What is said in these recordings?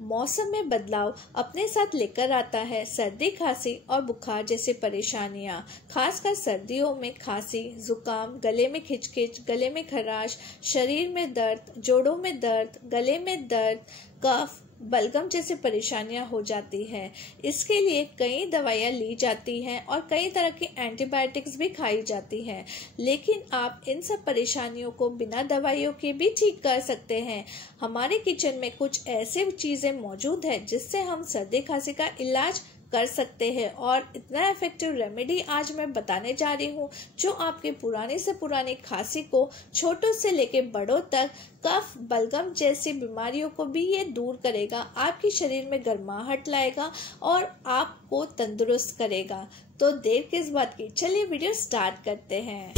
मौसम में बदलाव अपने साथ लेकर आता है सर्दी, खांसी और बुखार जैसी परेशानियां। खासकर सर्दियों में खांसी, जुकाम, गले में खिचखिच, गले में खराश, शरीर में दर्द, जोड़ों में दर्द, गले में दर्द, कफ, बलगम जैसी परेशानियां हो जाती हैं। इसके लिए कई दवाइयां ली जाती हैं और कई तरह की एंटीबायोटिक्स भी खाई जाती हैं, लेकिन आप इन सब परेशानियों को बिना दवाइयों के भी ठीक कर सकते हैं। हमारे किचन में कुछ ऐसे चीज़ें मौजूद हैं जिससे हम सर्दी खांसी का इलाज कर सकते हैं और इतना इफेक्टिव रेमेडी आज मैं बताने जा रही हूँ जो आपके पुराने से पुरानी खांसी को छोटों से लेके बड़ों तक, कफ, बलगम जैसी बीमारियों को भी ये दूर करेगा, आपके शरीर में गर्माहट लाएगा और आपको तंदुरुस्त करेगा। तो देर किस बात की, चलिए वीडियो स्टार्ट करते हैं।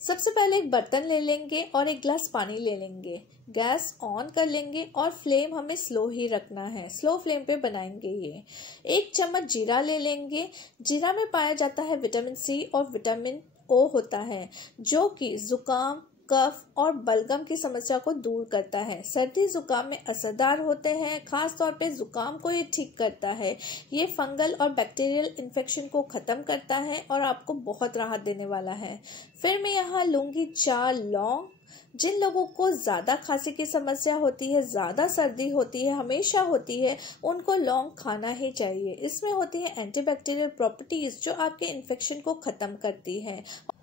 सबसे पहले एक बर्तन ले लेंगे और एक गिलास पानी ले लेंगे। गैस ऑन कर लेंगे और फ्लेम हमें स्लो ही रखना है, स्लो फ्लेम पे बनाएंगे ये। 1 चम्मच जीरा ले लेंगे। जीरा में पाया जाता है विटामिन सी और विटामिन ओ होता है, जो कि जुकाम, कफ और बलगम की समस्या को दूर करता है। सर्दी जुकाम में असरदार होते हैं, खास तौर पे जुकाम को ये ठीक करता है। ये फंगल और बैक्टीरियल इन्फेक्शन को ख़त्म करता है और आपको बहुत राहत देने वाला है। फिर मैं यहाँ लूँगी 4 लौंग। जिन लोगों को ज़्यादा खांसी की समस्या होती है, ज़्यादा सर्दी होती है, हमेशा होती है, उनको लौंग खाना ही चाहिए। इसमें होती है एंटीबैक्टीरियल प्रॉपर्टीज़ जो आपके इन्फेक्शन को ख़त्म करती है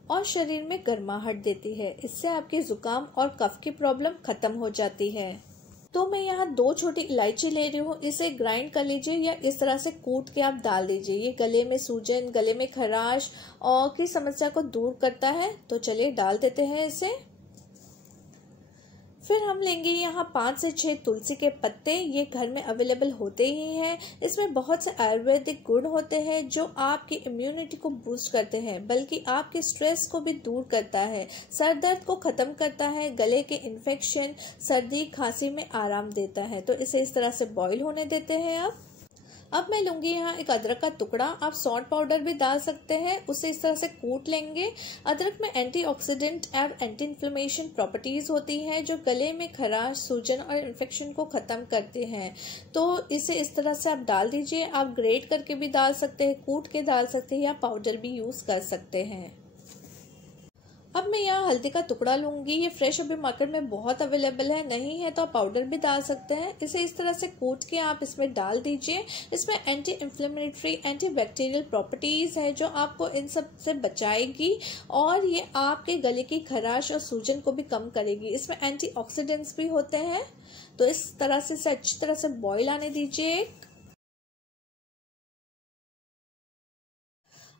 और शरीर में गर्माहट देती है। इससे आपकी जुकाम और कफ की प्रॉब्लम खत्म हो जाती है। तो मैं यहाँ 2 छोटी इलायची ले रही हूँ। इसे ग्राइंड कर लीजिए या इस तरह से कूट के आप डाल दीजिए। ये गले में सूजन, गले में खराश और की समस्या को दूर करता है। तो चलिए डाल देते हैं इसे। फिर हम लेंगे यहाँ 5 से 6 तुलसी के पत्ते। ये घर में अवेलेबल होते ही हैं। इसमें बहुत से आयुर्वेदिक गुण होते हैं जो आपकी इम्यूनिटी को बूस्ट करते हैं, बल्कि आपके स्ट्रेस को भी दूर करता है, सर दर्द को ख़त्म करता है, गले के इन्फेक्शन, सर्दी खांसी में आराम देता है। तो इसे इस तरह से बॉईल होने देते हैं। अब मैं लूँगी यहाँ एक अदरक का टुकड़ा। आप सॉल्ट पाउडर भी डाल सकते हैं। उसे इस तरह से कूट लेंगे। अदरक में एंटीऑक्सीडेंट और एंटी इन्फ्लेमेशन प्रॉपर्टीज़ होती हैं जो गले में खराश, सूजन और इन्फेक्शन को ख़त्म करते हैं। तो इसे इस तरह से आप डाल दीजिए। आप ग्रेट करके भी डाल सकते हैं, कूट के डाल सकते हैं या पाउडर भी यूज़ कर सकते हैं। अब मैं यहाँ हल्दी का टुकड़ा लूँगी। ये फ्रेश अभी मार्केट में बहुत अवेलेबल है, नहीं है तो आप पाउडर भी डाल सकते हैं। इसे इस तरह से कूट के आप इसमें डाल दीजिए। इसमें anti inflammatory, anti bacterial properties है जो आपको इन सब से बचाएगी और ये आपके गले की खराश और सूजन को भी कम करेगी। इसमें एंटीऑक्सीडेंट्स भी होते हैं। तो इस तरह से अच्छी तरह से बॉईल आने दीजिए।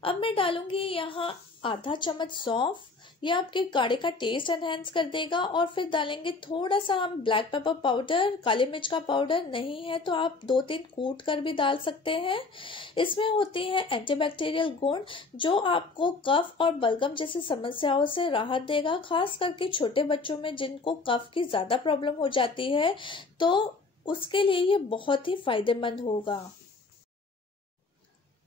अब मैं डालूंगी यहाँ आधा चम्मच सौंफ। ये आपके काढ़े का टेस्ट एनहेंस कर देगा। और फिर डालेंगे थोड़ा सा हम ब्लैक पेपर पाउडर, काली मिर्च का पाउडर। नहीं है तो आप 2-3 कूट कर भी डाल सकते हैं। इसमें होती है एंटीबैक्टीरियल गुण जो आपको कफ और बलगम जैसी समस्याओं से राहत देगा, खास करके छोटे बच्चों में जिनको कफ की ज़्यादा प्रॉब्लम हो जाती है, तो उसके लिए ये बहुत ही फायदेमंद होगा।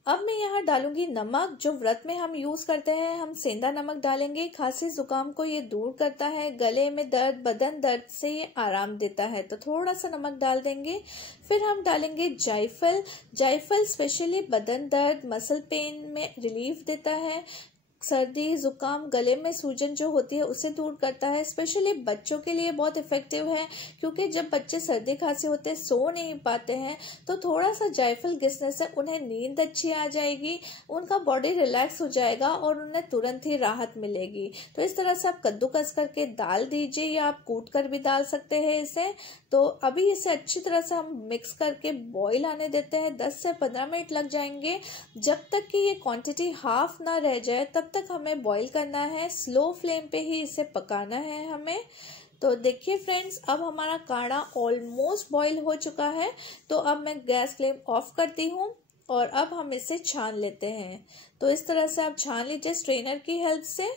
अब मैं यहाँ डालूंगी नमक, जो व्रत में हम यूज़ करते हैं। हम सेंधा नमक डालेंगे। खांसी जुकाम को ये दूर करता है, गले में दर्द, बदन दर्द से ये आराम देता है। तो थोड़ा सा नमक डाल देंगे। फिर हम डालेंगे जायफल। जायफल स्पेशली बदन दर्द, मसल पेन में रिलीफ देता है। सर्दी, जुकाम, गले में सूजन जो होती है उसे दूर करता है। स्पेशली बच्चों के लिए बहुत इफेक्टिव है, क्योंकि जब बच्चे सर्दी खांसी होते हैं, सो नहीं पाते हैं, तो थोड़ा सा जायफल घिसने से उन्हें नींद अच्छी आ जाएगी, उनका बॉडी रिलैक्स हो जाएगा और उन्हें तुरंत ही राहत मिलेगी। तो इस तरह से आप कद्दूकस करके डाल दीजिए या आप कूट कर भी डाल सकते हैं इसे। तो अभी इसे अच्छी तरह से हम मिक्स करके बॉईल आने देते हैं। 10 से 15 मिनट लग जाएंगे। जब तक कि ये क्वांटिटी हाफ ना रह जाए तब तक हमें बॉईल करना है। स्लो फ्लेम पे ही इसे पकाना है हमें। तो देखिए फ्रेंड्स, अब हमारा काढ़ा ऑलमोस्ट बॉईल हो चुका है। तो अब मैं गैस फ्लेम ऑफ करती हूँ और अब हम इसे छान लेते हैं। तो इस तरह से आप छान लीजिए स्ट्रेनर की हेल्प से।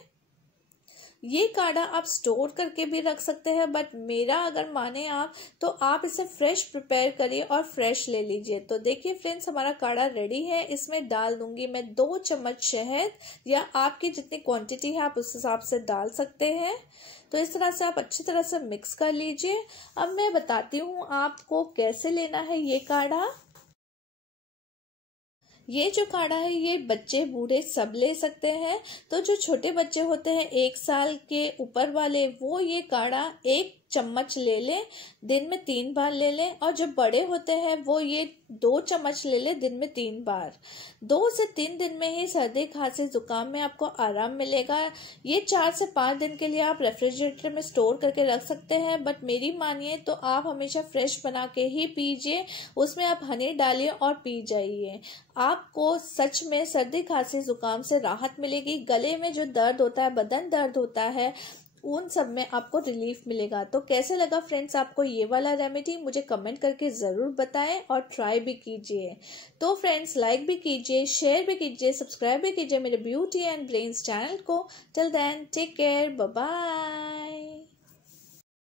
ये काढ़ा आप स्टोर करके भी रख सकते हैं, बट मेरा अगर माने आप तो आप इसे फ्रेश प्रिपेयर करिए और फ्रेश ले लीजिए। तो देखिए फ्रेंड्स, हमारा काढ़ा रेडी है। इसमें डाल दूंगी मैं 2 चम्मच शहद, या आपकी जितनी क्वांटिटी है आप उस हिसाब से डाल सकते हैं। तो इस तरह से आप अच्छी तरह से मिक्स कर लीजिए। अब मैं बताती हूँ आपको कैसे लेना है ये काढ़ा। ये जो काढ़ा है ये बच्चे बूढ़े सब ले सकते हैं। तो जो छोटे बच्चे होते हैं 1 साल के ऊपर वाले, वो ये काढ़ा 1 चम्मच ले लें, दिन में 3 बार ले लें। और जो बड़े होते हैं वो ये 2 चम्मच ले लें, दिन में 3 बार। 2 से 3 दिन में ही सर्दी खांसी जुकाम में आपको आराम मिलेगा। ये 4 से 5 दिन के लिए आप रेफ्रिजरेटर में स्टोर करके रख सकते हैं, बट मेरी मानिए तो आप हमेशा फ्रेश बना के ही पीजिए। उसमें आप हनी डालिए और पी जाइए। आपको सच में सर्दी खांसी जुकाम से राहत मिलेगी। गले में जो दर्द होता है, बदन दर्द होता है, उन सब में आपको रिलीफ मिलेगा। तो कैसे लगा फ्रेंड्स आपको ये वाला रेमेडी, मुझे कमेंट करके ज़रूर बताएं और ट्राई भी कीजिए। तो फ्रेंड्स, लाइक भी कीजिए, शेयर भी कीजिए, सब्सक्राइब भी कीजिए मेरे ब्यूटी एंड ब्रेन्स चैनल को। Till then take care, bye bye.